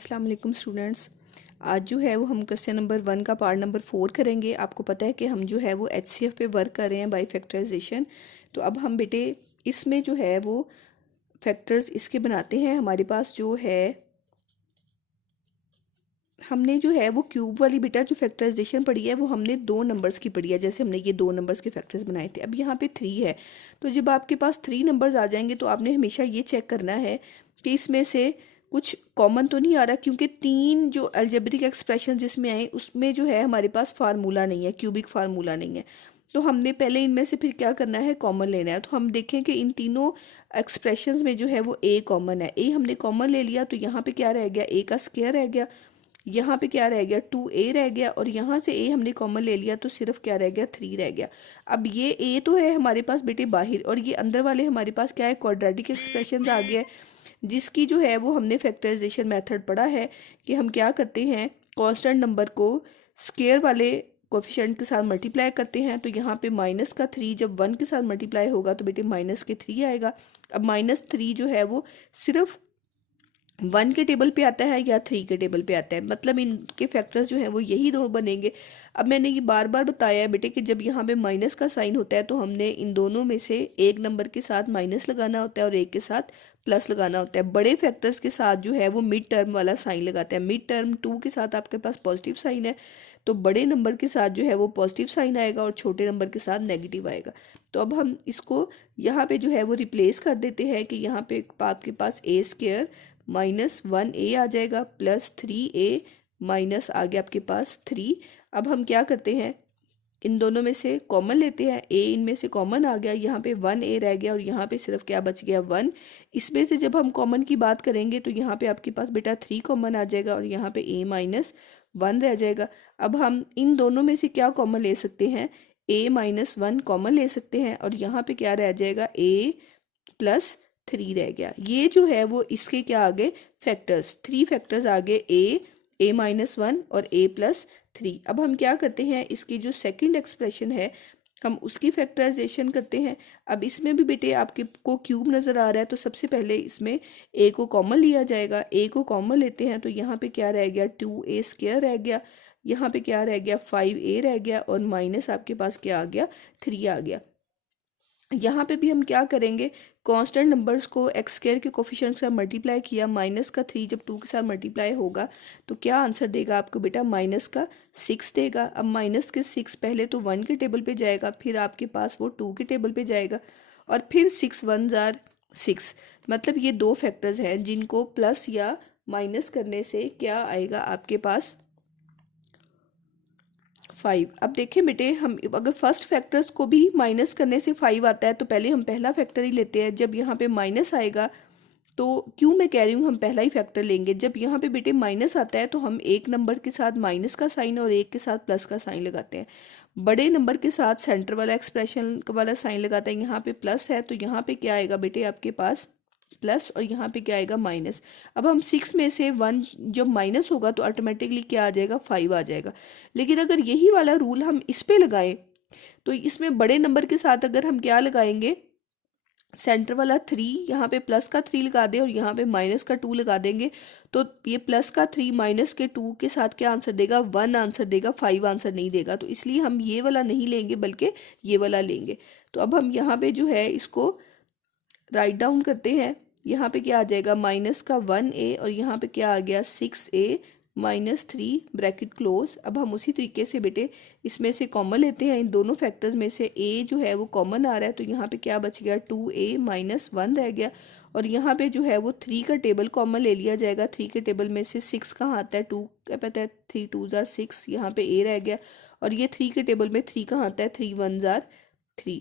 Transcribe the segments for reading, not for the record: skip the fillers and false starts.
अस्सलाम वालेकुम स्टूडेंट्स। आज जो है वो हम क्वेश्चन नंबर 1 का पार्ट नंबर 4 करेंगे। आपको पता है कि हम जो है वो HCF पे वर्क कर रहे हैं बाय फैक्टराइजेशन। तो अब हम बेटे इसमें जो है वो फैक्टर्स इसके बनाते हैं। हमारे पास जो है हमने जो है वो क्यूब वाली बेटा जो फैक्टराइजेशन पढ़ी है वो हमने 2 नंबर्स की पढ़ी है। जैसे हमने ये 2 नंबर्स के फैक्टर्स बनाए थे। अब यहाँ पे 3 है, तो जब आपके पास 3 नंबर्स आ जाएंगे तो आपने हमेशा ये चेक करना है कि इसमें से कुछ कॉमन तो नहीं आ रहा, क्योंकि 3 जो अलजेब्रिक एक्सप्रेशन जिसमें आए उसमें जो है हमारे पास फार्मूला नहीं है, क्यूबिक फार्मूला नहीं है। तो हमने पहले इनमें से फिर क्या करना है, कॉमन लेना है। तो हम देखें कि इन तीनों एक्सप्रेशंस में जो है वो ए कॉमन है। ए हमने कॉमन ले लिया तो यहाँ पे क्या रह गया, ए का स्क्वायर रह गया। यहाँ पे क्या रह गया, 2a रह गया। और यहाँ से a हमने कॉमन ले लिया तो सिर्फ क्या रह गया, 3 रह गया। अब ये a तो है हमारे पास बेटे बाहर, और ये अंदर वाले हमारे पास क्या है, क्वाड्रेटिक एक्सप्रेशन आ गया है, जिसकी जो है वो हमने फैक्टराइजेशन मेथड पढ़ा है कि हम क्या करते हैं, कांस्टेंट नंबर को स्क्वायर वाले कोफिशिएंट के साथ मल्टीप्लाई करते हैं। तो यहाँ पे -3 जब 1 के साथ मल्टीप्लाई होगा तो बेटे -3 आएगा। अब -3 जो है वो सिर्फ 1 के टेबल पे आता है या 3 के टेबल पे आता है, मतलब इनके फैक्टर्स जो हैं वो यही दो बनेंगे। अब मैंने ये बार बार बताया है बेटे कि जब यहाँ पे माइनस का साइन होता है तो हमने इन दोनों में से एक नंबर के साथ माइनस लगाना होता है और एक के साथ प्लस लगाना होता है। बड़े फैक्टर्स के साथ जो है वो मिड टर्म वाला साइन लगाते हैं। मिड टर्म 2 के साथ आपके पास पॉजिटिव साइन है, तो बड़े नंबर के साथ जो है वो पॉजिटिव साइन आएगा और छोटे नंबर के साथ नेगेटिव आएगा। तो अब हम इसको यहाँ पे जो है वो रिप्लेस कर देते हैं कि यहाँ पे आपके पास a² -1a आ जाएगा प्लस 3a माइनस आ गया आपके पास 3। अब हम क्या करते हैं, इन दोनों में से कॉमन लेते हैं। a इनमें से कॉमन आ गया, यहाँ पे 1a रह गया और यहाँ पे सिर्फ क्या बच गया, 1। इसमें से जब हम कॉमन की बात करेंगे तो यहाँ पे आपके पास बेटा 3 कॉमन आ जाएगा और यहाँ पे a -1 रह जाएगा। अब हम इन दोनों में से क्या कॉमन ले सकते हैं, a -1 कॉमन ले सकते हैं और यहाँ पे क्या रह जाएगा, a + 3 रह गया। ये जो है वो इसके क्या आ गए, फैक्टर्स, 3 फैक्टर्स आ गए, a -1 और a + 3। अब हम क्या करते हैं, इसकी जो सेकंड एक्सप्रेशन है हम उसकी फैक्टराइजेशन करते हैं। अब इसमें भी बेटे आपके को क्यूब नज़र आ रहा है, तो सबसे पहले इसमें a को कॉमन लिया जाएगा। a को कॉमन लेते हैं तो यहाँ पे क्या रह गया, 2a² रह गया। यहाँ पे क्या रह गया, 5a रह गया और माइनस आपके पास क्या आ गया, 3 आ गया। यहाँ पे भी हम क्या करेंगे, कांस्टेंट नंबर्स को x² के कोफिशिएंट के साथ मल्टीप्लाई किया। -3 जब 2 के साथ मल्टीप्लाई होगा तो क्या आंसर देगा आपको बेटा, -6 देगा। अब -6 पहले तो 1 के टेबल पे जाएगा, फिर आपके पास वो 2 के टेबल पे जाएगा और फिर 6 1s are 6। मतलब ये 2 फैक्टर्स हैं जिनको प्लस या माइनस करने से क्या आएगा आपके पास, 5। अब देखें बेटे, हम अगर फर्स्ट फैक्टर्स को भी माइनस करने से 5 आता है तो पहले हम पहला फैक्टर ही लेते हैं। जब यहाँ पे माइनस आएगा तो क्यों मैं कह रही हूँ हम पहला ही फैक्टर लेंगे, जब यहाँ पे बेटे माइनस आता है तो हम एक नंबर के साथ माइनस का साइन और एक के साथ प्लस का साइन लगाते हैं। बड़े नंबर के साथ सेंटर वाला एक्सप्रेशन वाला साइन लगाते हैं। यहाँ पे प्लस है तो यहाँ पे क्या आएगा बेटे आपके पास प्लस और यहाँ पे क्या आएगा, माइनस। अब हम 6 में से 1 जब माइनस होगा तो ऑटोमेटिकली क्या आ जाएगा, 5 आ जाएगा। लेकिन अगर यही वाला रूल हम इस पे लगाएं तो इसमें बड़े नंबर के साथ अगर हम क्या लगाएंगे, सेंटर वाला 3, यहाँ पे प्लस का 3 लगा दें और यहाँ पे माइनस का 2 लगा देंगे, तो ये प्लस का 3 माइनस के 2 के साथ क्या आंसर देगा, 1 आंसर देगा, 5 आंसर नहीं देगा। तो इसलिए हम ये वाला नहीं लेंगे बल्कि ये वाला लेंगे। तो अब हम यहाँ पे जो है इसको राइट डाउन करते हैं। यहाँ पे क्या आ जाएगा, माइनस का 1a और यहाँ पे क्या आ गया, 6a -3 ब्रैकेट क्लोज। अब हम उसी तरीके से बेटे इसमें से कॉमन लेते हैं। इन दोनों फैक्टर्स में से a जो है वो कॉमन आ रहा है तो यहाँ पे क्या बच गया, 2a -1 रह गया। और यहाँ पे जो है वो 3 का टेबल कॉमन ले लिया जाएगा। 3 के टेबल में से 6 कहाँ आता है, 2 क्या पता है, 3 2s are 6, यहाँ पे a रह गया। और ये 3 के टेबल में 3 कहाँ आता है, 3 1s are 3।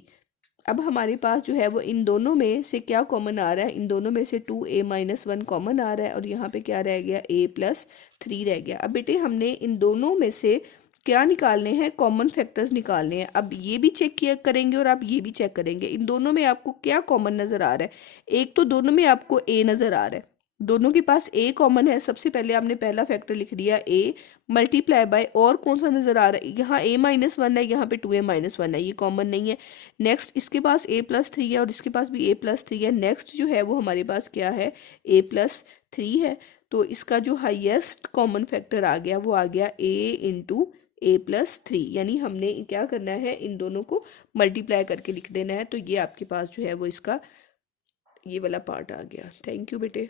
अब हमारे पास जो है वो इन दोनों में से क्या कॉमन आ रहा है, इन दोनों में से 2a -1 कॉमन आ रहा है और यहाँ पे क्या रह गया, a + 3 रह गया। अब बेटे हमने इन दोनों में से क्या निकालने हैं, कॉमन फैक्टर्स निकालने हैं। अब ये भी चेक किया करेंगे और आप ये भी चेक करेंगे, इन दोनों में आपको क्या कॉमन नज़र आ रहा है। एक तो दोनों में आपको a नज़र आ रहा है, दोनों के पास a कॉमन है। सबसे पहले आपने पहला फैक्टर लिख दिया a मल्टीप्लाई बाय, और कौन सा नज़र आ रहा है, यहाँ a -1 है, यहाँ पे 2a -1 है, ये कॉमन नहीं है। नेक्स्ट इसके पास a + 3 है और इसके पास भी a + 3 है। नेक्स्ट जो है वो हमारे पास क्या है, a + 3 है। तो इसका जो हाईएस्ट कॉमन फैक्टर आ गया वो आ गया a इंटू a+3, यानी हमने क्या करना है, इन दोनों को मल्टीप्लाई करके लिख देना है। तो ये आपके पास जो है वो इसका ये वाला पार्ट आ गया। थैंक यू बेटे।